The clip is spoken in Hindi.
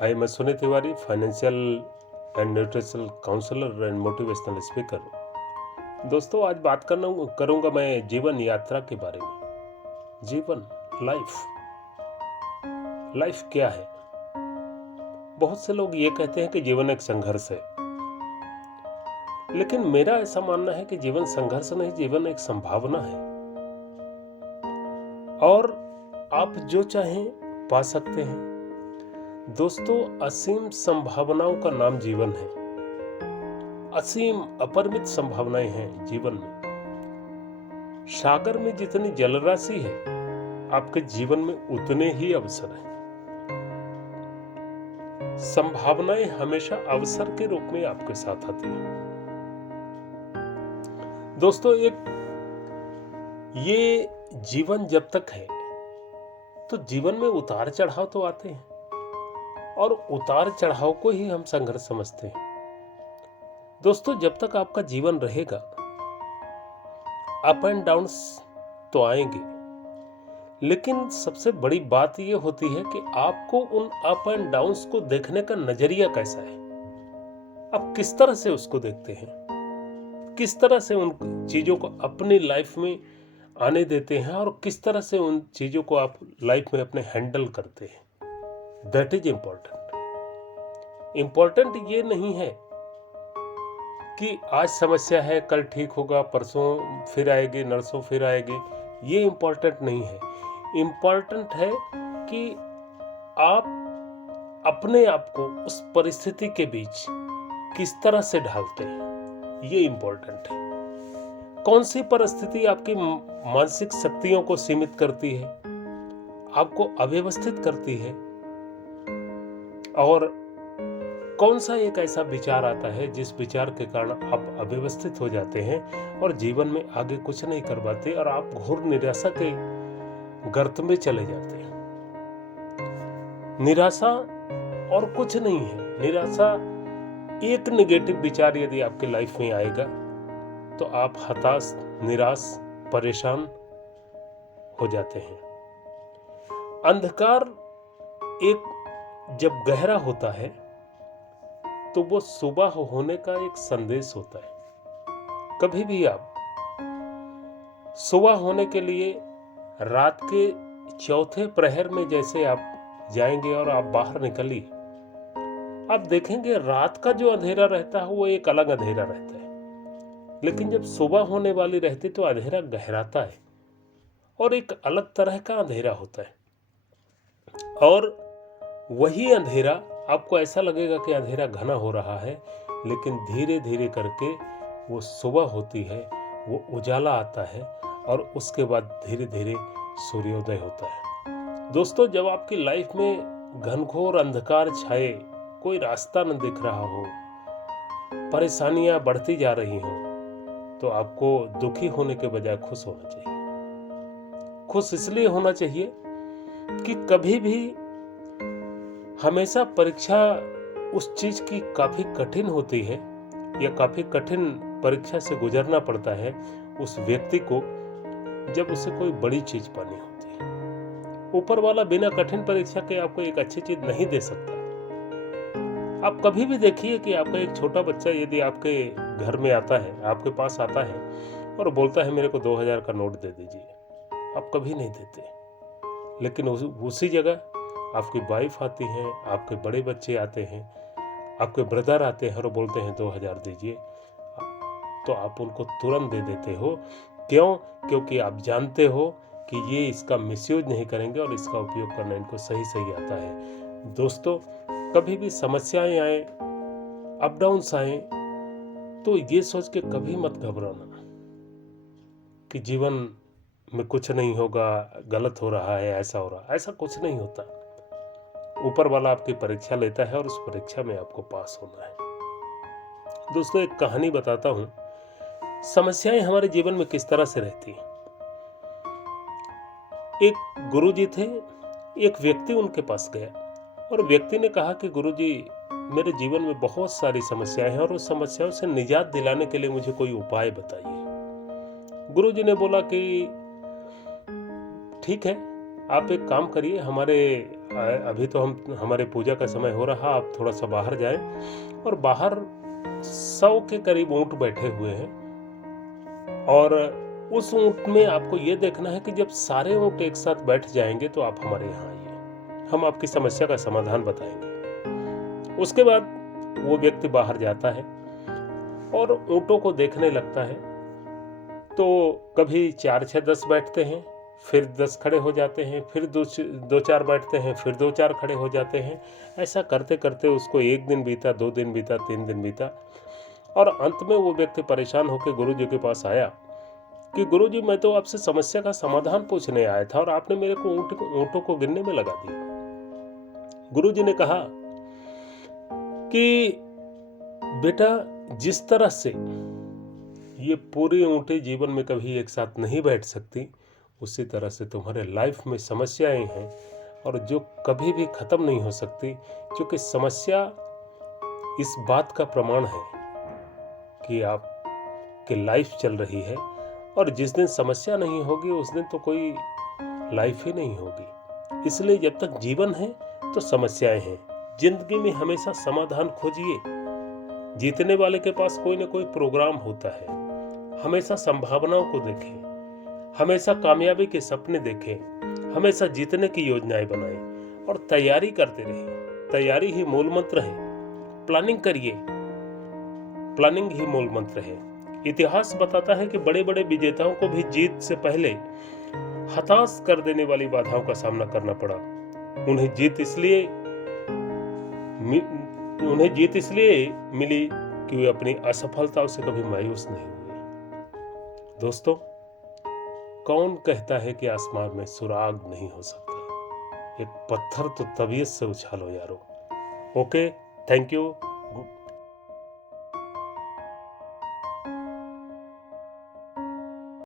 I am Sunil Tiwari, financial and nutritional counsellor and motivational speaker. दोस्तों, आज बात करूंगा मैं जीवन यात्रा के बारे में। जीवन, लाइफ क्या है? बहुत से लोग ये कहते हैं कि जीवन एक संघर्ष है, लेकिन मेरा ऐसा मानना है कि जीवन संघर्ष नहीं, जीवन एक संभावना है और आप जो चाहें पा सकते हैं। दोस्तों, असीम संभावनाओं का नाम जीवन है। असीम अपरिमित संभावनाएं हैं जीवन में। सागर में जितनी जलराशि है, आपके जीवन में उतने ही अवसर हैं। संभावनाएं हमेशा अवसर के रूप में आपके साथ आती हैं। दोस्तों, ये जीवन जब तक है तो जीवन में उतार चढ़ाव तो आते हैं और उतार चढ़ाव को ही हम संघर्ष समझते हैं। दोस्तों, जब तक आपका जीवन रहेगा, अप एंड डाउन्स तो आएंगे, लेकिन सबसे बड़ी बात यह होती है कि आपको उन अप एंड डाउन्स को देखने का नजरिया कैसा है। आप किस तरह से उसको देखते हैं, किस तरह से उन चीजों को अपनी लाइफ में आने देते हैं और किस तरह से उन चीजों को आप लाइफ में अपने हैंडल करते हैं। दैट इज इंपॉर्टेंट ये नहीं है कि आज समस्या है, कल ठीक होगा, परसों फिर आएगी, नरसों फिर आएगी। ये इंपॉर्टेंट नहीं है। इंपॉर्टेंट है कि आप अपने आप को उस परिस्थिति के बीच किस तरह से ढालते हैं, ये इंपॉर्टेंट है। कौन सी परिस्थिति आपकी मानसिक शक्तियों को सीमित करती है, आपको अव्यवस्थित करती है, और कौन सा एक ऐसा विचार आता है जिस विचार के कारण आप अव्यवस्थित हो जाते हैं और जीवन में आगे कुछ नहीं कर पाते और आप घोर निराशा के गर्त में चले जाते हैं। निराशा और कुछ नहीं है। निराशा एक नेगेटिव विचार यदि आपके लाइफ में आएगा तो आप हताश, निराश, परेशान हो जाते हैं। अंधकार एक जब गहरा होता है तो वो सुबह होने का एक संदेश होता है। कभी भी आप सुबह होने के लिए रात के चौथे प्रहर में जैसे आप जाएंगे और आप बाहर निकलिए, आप देखेंगे रात का जो अंधेरा रहता है वो एक अलग अंधेरा रहता है, लेकिन जब सुबह होने वाली रहती तो अंधेरा गहराता है और एक अलग तरह का अंधेरा होता है। और वही अंधेरा आपको ऐसा लगेगा कि अंधेरा घना हो रहा है, लेकिन धीरे धीरे करके वो सुबह होती है, वो उजाला आता है और उसके बाद धीरे धीरे सूर्योदय होता है। दोस्तों, जब आपकी लाइफ में घनघोर अंधकार छाए, कोई रास्ता न दिख रहा हो, परेशानियां बढ़ती जा रही हो, तो आपको दुखी होने के बजाय खुश होना चाहिए। खुश इसलिए होना चाहिए कि कभी भी हमेशा परीक्षा उस चीज की काफी कठिन होती है या काफी कठिन परीक्षा से गुजरना पड़ता है उस व्यक्ति को जब उसे कोई बड़ी चीज पानी होती है। ऊपर वाला बिना कठिन परीक्षा के आपको एक अच्छी चीज नहीं दे सकता। आप कभी भी देखिए कि आपका एक छोटा बच्चा यदि आपके घर में आता है, आपके पास आता है और बोलता है मेरे को 2000 का नोट दे दीजिए, आप कभी नहीं देते। लेकिन उसी जगह आपकी वाइफ आती है, आपके बड़े बच्चे आते हैं, आपके ब्रदर आते हैं और बोलते हैं 2000 दीजिए, तो आप उनको तुरंत दे देते हो। क्यों? क्योंकि आप जानते हो कि ये इसका मिसयूज नहीं करेंगे और इसका उपयोग करना इनको सही सही आता है। दोस्तों, कभी भी समस्याएं आए, अप डाउन्स आए, तो ये सोच के कभी मत घबराना कि जीवन में कुछ नहीं होगा, गलत हो रहा है, ऐसा हो रहा है। ऐसा कुछ नहीं होता। ऊपर वाला आपकी परीक्षा लेता है और उस परीक्षा में आपको पास होना है। दोस्तों, एक कहानी बताता हूं। समस्याएं हमारे जीवन में किस तरह से रहती हैं। एक गुरुजी थे, एक व्यक्ति उनके पास गया और व्यक्ति ने कहा कि गुरुजी, मेरे जीवन में बहुत सारी समस्याएं हैं और उस समस्याओं से निजात दिलाने के लिए मुझे कोई उपाय बताइए। गुरुजी ने बोला कि ठीक है, आप एक काम करिए, अभी तो हमारे पूजा का समय हो रहा, आप थोड़ा सा बाहर जाएं और बाहर 100 के करीब ऊंट बैठे हुए हैं और उस ऊंट में आपको ये देखना है कि जब सारे ऊंट एक साथ बैठ जाएंगे तो आप हमारे यहाँ आइए, हम आपकी समस्या का समाधान बताएंगे। उसके बाद वो व्यक्ति बाहर जाता है और ऊंटों को देखने लगता है। तो कभी 4, 6, 10 बैठते हैं, फिर 10 खड़े हो जाते हैं, फिर 2, 4 बैठते हैं, फिर 2, 4 खड़े हो जाते हैं। ऐसा करते करते उसको 1 दिन बीता, 2 दिन बीता, 3 दिन बीता और अंत में वो व्यक्ति परेशान होकर गुरुजी के पास आया कि गुरुजी, मैं तो आपसे समस्या का समाधान पूछने आया था और आपने मेरे को ऊँटों को गिनने में लगा दिया। गुरुजी ने कहा कि बेटा, जिस तरह से ये पूरी ऊँटें जीवन में कभी एक साथ नहीं बैठ सकती, उसी तरह से तुम्हारे लाइफ में समस्याएं हैं और जो कभी भी खत्म नहीं हो सकती, क्योंकि समस्या इस बात का प्रमाण है कि आपकी लाइफ चल रही है और जिस दिन समस्या नहीं होगी उस दिन तो कोई लाइफ ही नहीं होगी। इसलिए जब तक जीवन है तो समस्याएं हैं। जिंदगी में हमेशा समाधान खोजिए। जीतने वाले के पास कोई ना कोई प्रोग्राम होता है। हमेशा संभावनाओं को देखें, हमेशा कामयाबी के सपने देखें, हमेशा जीतने की योजनाएं बनाएं और तैयारी करते रहें। तैयारी ही मूल मंत्र है। प्लानिंग करिए, प्लानिंग ही मूल मंत्र है। इतिहास बताता है कि बड़े बड़े विजेताओं को भी जीत से पहले हताश कर देने वाली बाधाओं का सामना करना पड़ा। उन्हें जीत इसलिए मिली कि वे अपनी असफलताओं से कभी मायूस नहीं हुए। दोस्तों, कौन कहता है कि आसमान में सुराग नहीं हो सकता? एक पत्थर तो तबीयत से उछालो यारो। Okay, thank you.